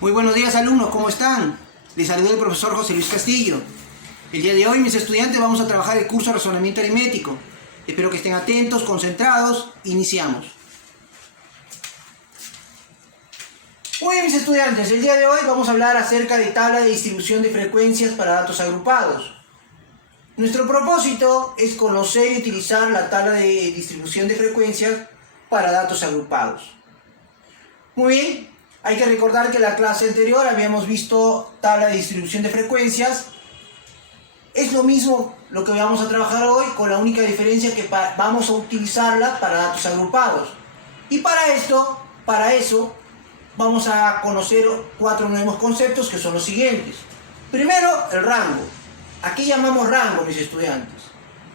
Muy buenos días, alumnos, ¿cómo están? Les saluda el profesor José Luis Castillo. El día de hoy, mis estudiantes, vamos a trabajar el curso de razonamiento aritmético. Espero que estén atentos, concentrados. Iniciamos. Muy bien, mis estudiantes, el día de hoy vamos a hablar acerca de tabla de distribución de frecuencias para datos agrupados. Nuestro propósito es conocer y utilizar la tabla de distribución de frecuencias para datos agrupados. Muy bien, hay que recordar que en la clase anterior habíamos visto tabla de distribución de frecuencias. Es lo mismo lo que vamos a trabajar hoy, con la única diferencia que vamos a utilizarla para datos agrupados. Y para eso, vamos a conocer 4 nuevos conceptos que son los siguientes. Primero, el rango. ¿A qué llamamos rango, mis estudiantes?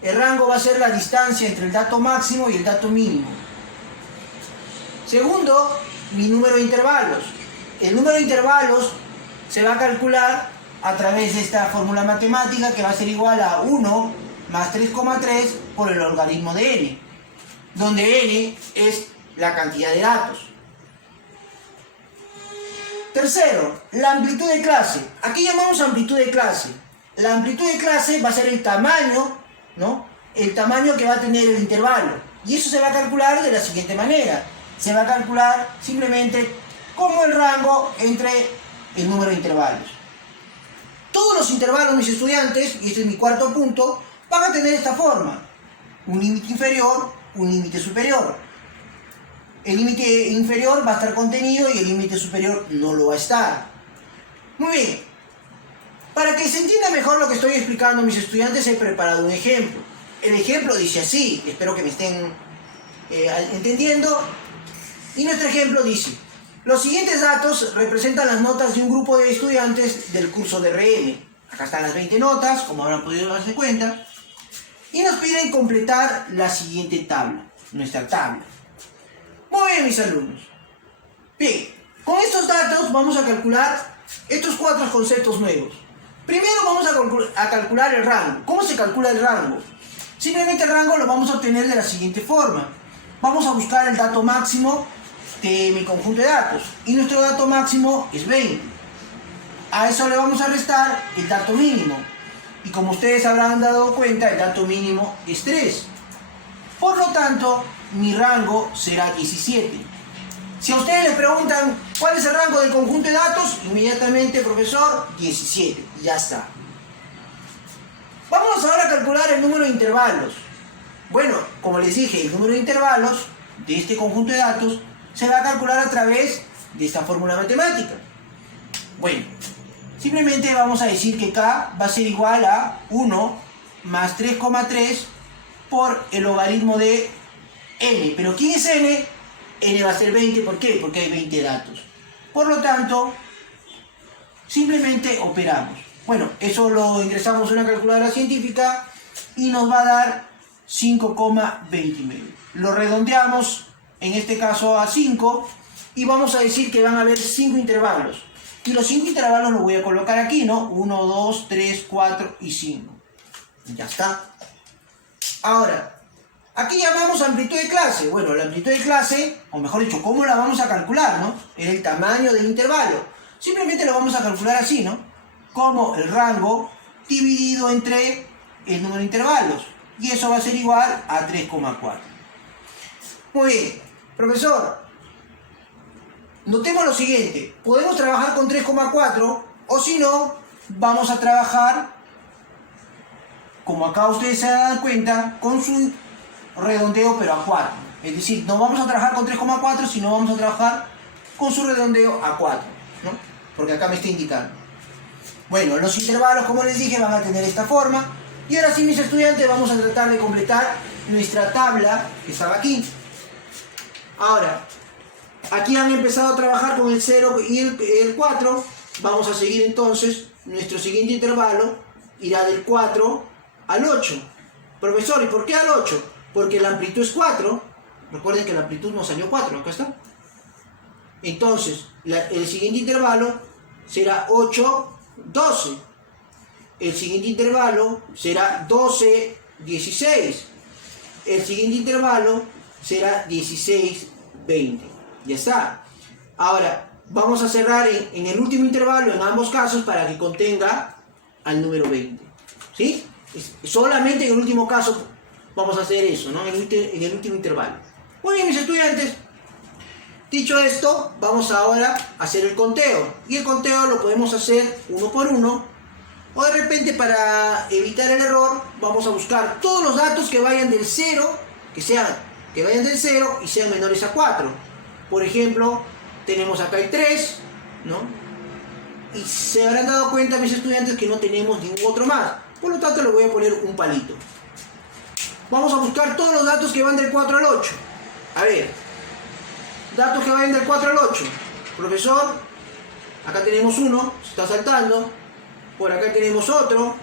El rango va a ser la distancia entre el dato máximo y el dato mínimo. Segundo, mi número de intervalos. El número de intervalos se va a calcular a través de esta fórmula matemática que va a ser igual a 1 más 3,3 por el logaritmo de n, donde n es la cantidad de datos. Tercero, la amplitud de clase. ¿A qué llamamos amplitud de clase? La amplitud de clase va a ser el tamaño, ¿no? El tamaño que va a tener el intervalo. Y eso se va a calcular de la siguiente manera. Se va a calcular simplemente como el rango entre el número de intervalos. Todos los intervalos, mis estudiantes, y este es mi cuarto punto, van a tener esta forma. Un límite inferior, un límite superior. El límite inferior va a estar contenido y el límite superior no lo va a estar. Muy bien. Para que se entienda mejor lo que estoy explicando, mis estudiantes, he preparado un ejemplo. El ejemplo dice así, espero que me estén entendiendo. Y nuestro ejemplo dice: los siguientes datos representan las notas de un grupo de estudiantes del curso de RM. Acá están las 20 notas, como habrán podido darse cuenta. Y nos piden completar la siguiente tabla, nuestra tabla. Muy bien, mis alumnos. Bien, con estos datos vamos a calcular estos 4 conceptos nuevos. Primero vamos a calcular el rango. ¿Cómo se calcula el rango? Simplemente el rango lo vamos a obtener de la siguiente forma. Vamos a buscar el dato máximo de mi conjunto de datos. Y nuestro dato máximo es 20. A eso le vamos a restar el dato mínimo. Y como ustedes habrán dado cuenta, el dato mínimo es 3. Por lo tanto, mi rango será 17. Si a ustedes les preguntan cuál es el rango del conjunto de datos, inmediatamente, profesor, 17. Ya está. Vamos ahora a calcular el número de intervalos. Bueno, como les dije, el número de intervalos de este conjunto de datos se va a calcular a través de esta fórmula matemática. Bueno, simplemente vamos a decir que K va a ser igual a 1 más 3,3 por el logaritmo de n. ¿Pero quién es n? N va a ser 20, ¿por qué? Porque hay 20 datos. Por lo tanto, simplemente operamos. Bueno, eso lo ingresamos en una calculadora científica y nos va a dar 5,29. Lo redondeamos, en este caso a 5, y vamos a decir que van a haber 5 intervalos. Y los 5 intervalos los voy a colocar aquí, ¿no? 1, 2, 3, 4 y 5. Ya está. Ahora, aquí llamamos amplitud de clase. Bueno, la amplitud de clase, o mejor dicho, ¿cómo la vamos a calcular, no? Es el tamaño del intervalo. Simplemente lo vamos a calcular así, ¿no? Como el rango dividido entre el número de intervalos. Y eso va a ser igual a 3,4. Muy bien, profesor. Notemos lo siguiente. Podemos trabajar con 3,4 o si no, vamos a trabajar, como acá ustedes se dan cuenta, con su redondeo pero a 4. Es decir, no vamos a trabajar con 3,4, sino vamos a trabajar con su redondeo a 4, ¿no? Porque acá me está indicando. Bueno, los intervalos, como les dije, van a tener esta forma. Y ahora sí, mis estudiantes, vamos a tratar de completar nuestra tabla que estaba aquí. Ahora, aquí han empezado a trabajar con el 0 y el 4. Vamos a seguir entonces. Nuestro siguiente intervalo irá del 4 al 8. Profesor, ¿y por qué al 8? Porque la amplitud es 4. Recuerden que la amplitud nos salió 4, acá está. Entonces, el siguiente intervalo será 8, 12. El siguiente intervalo será 12, 16. El siguiente intervalo será 16, 20. Ya está. Ahora, vamos a cerrar en el último intervalo en ambos casos para que contenga al número 20. ¿Sí? Solamente en el último caso vamos a hacer eso, ¿no? En el último intervalo. Muy bien, mis estudiantes. Dicho esto, vamos ahora a hacer el conteo. Y el conteo lo podemos hacer uno por uno. O de repente, para evitar el error, vamos a buscar todos los datos que vayan del 0, que vayan del 0 y sean menores a 4. Por ejemplo, tenemos acá el 3, ¿no? Y se habrán dado cuenta, mis estudiantes, que no tenemos ningún otro más. Por lo tanto, le voy a poner un palito. Vamos a buscar todos los datos que van del 4 al 8. A ver, datos que vayan del 4 al 8. Profesor, acá tenemos uno, se está saltando. Por acá tenemos otro,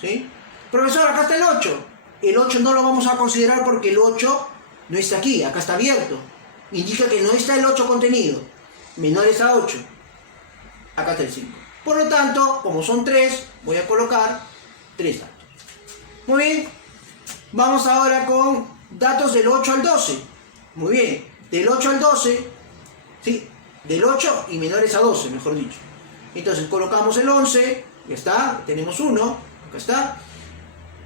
¿sí? Profesor, acá está el 8. El 8 no lo vamos a considerar porque el 8 no está aquí, acá está abierto. Indica que no está el 8 contenido. Menores a 8. Acá está el 5. Por lo tanto, como son 3, voy a colocar 3 datos. Muy bien. Vamos ahora con datos del 8 al 12. Muy bien. Del 8 al 12, ¿sí? Del 8 y menores a 12, mejor dicho. Entonces colocamos el 11, ya está, tenemos 1, acá está.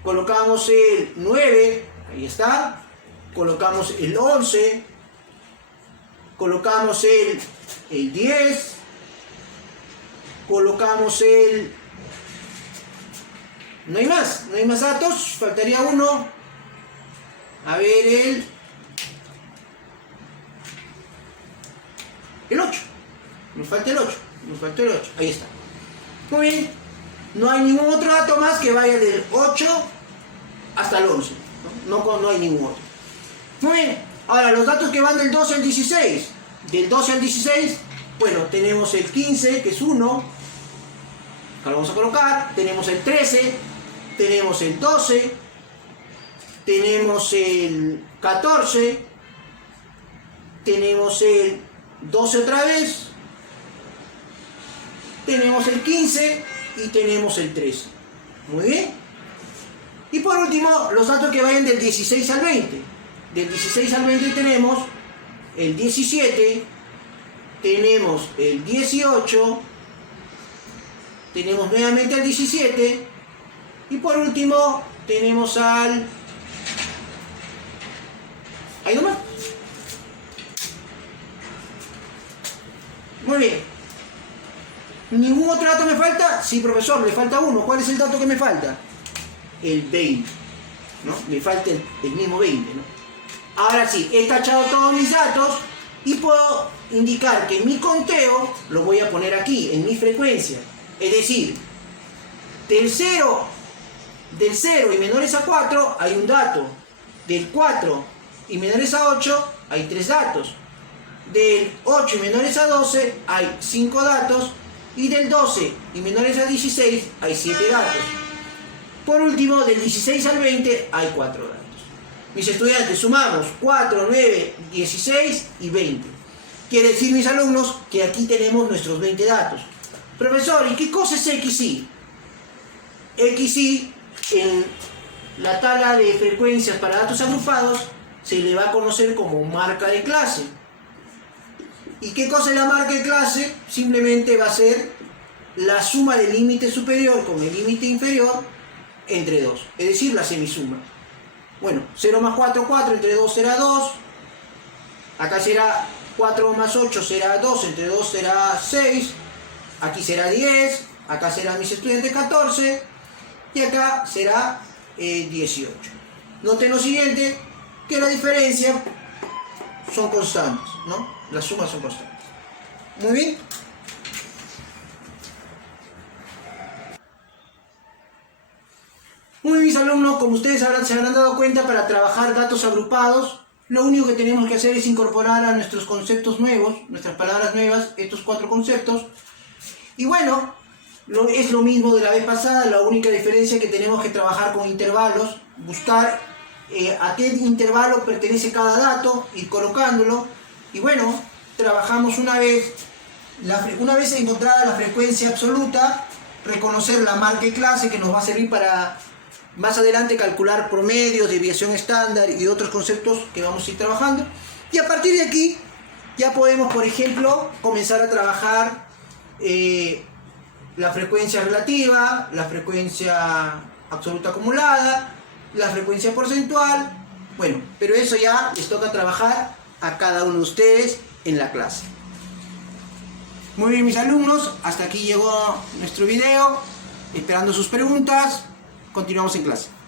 Colocamos el 9, ahí está. Colocamos el 11. Colocamos el 10. Colocamos el... No hay más datos, faltaría uno. A ver, el 8. Nos falta el 8. Ahí está. Muy bien. No hay ningún otro dato más que vaya del 8 hasta el 11. No hay ningún otro. Muy bien. Ahora, los datos que van del 12 al 16. Del 12 al 16, bueno, tenemos el 15, que es 1. Acá lo vamos a colocar. Tenemos el 13. Tenemos el 12. Tenemos el 14. Tenemos el 12 otra vez. Tenemos el 15 y tenemos el 13. Muy bien. Y por último, los datos que vayan del 16 al 20. Del 16 al 20 tenemos el 17, tenemos el 18, tenemos nuevamente el 17 y por último tenemos al... ¿Ahí nomás? Muy bien. ¿Ningún otro dato me falta? Sí, profesor, me falta uno. ¿Cuál es el dato que me falta? El 20, ¿no? Me falta el mismo 20, ¿no? Ahora sí, he tachado todos mis datos y puedo indicar que mi conteo lo voy a poner aquí, en mi frecuencia. Es decir, del 0 y menores a 4 hay un dato. Del 4 y menores a 8 hay 3 datos. Del 8 y menores a 12 hay 5 datos. Y del 12 y menores a 16 hay 7 datos. Por último, del 16 al 20 hay 4 datos. Mis estudiantes, sumamos 4, 9, 16 y 20. Quiere decir, mis alumnos, que aquí tenemos nuestros 20 datos. Profesor, ¿y qué cosa es XY? XY, en la tabla de frecuencias para datos agrupados, se le va a conocer como marca de clase. ¿Y qué cosa es la marca de clase? Simplemente va a ser la suma del límite superior con el límite inferior entre 2. Es decir, la semisuma. Bueno, 0 más 4, 4, entre 2 será 2. Acá será 4 más 8 será 2, entre 2 será 6. Aquí será 10. Acá será, mis estudiantes, 14. Y acá será 18. Noten lo siguiente, que la diferencia son constantes, ¿no? Las sumas son constantes. Muy bien. Muy bien, mis alumnos, como ustedes se habrán dado cuenta, para trabajar datos agrupados, lo único que tenemos que hacer es incorporar a nuestros conceptos nuevos, nuestras palabras nuevas, estos 4 conceptos. Y bueno, es lo mismo de la vez pasada, la única diferencia es que tenemos que trabajar con intervalos, buscar a qué intervalo pertenece cada dato, ir colocándolo. Y bueno, trabajamos una vez encontrada la frecuencia absoluta, reconocer la marca de clase, que nos va a servir para más adelante calcular promedios, desviación estándar y otros conceptos que vamos a ir trabajando. Y a partir de aquí ya podemos, por ejemplo, comenzar a trabajar la frecuencia relativa, la frecuencia absoluta acumulada, la frecuencia porcentual. Bueno, pero eso ya les toca trabajar a cada uno de ustedes en la clase. Muy bien, mis alumnos, hasta aquí llegó nuestro video. Esperando sus preguntas, continuamos en clase.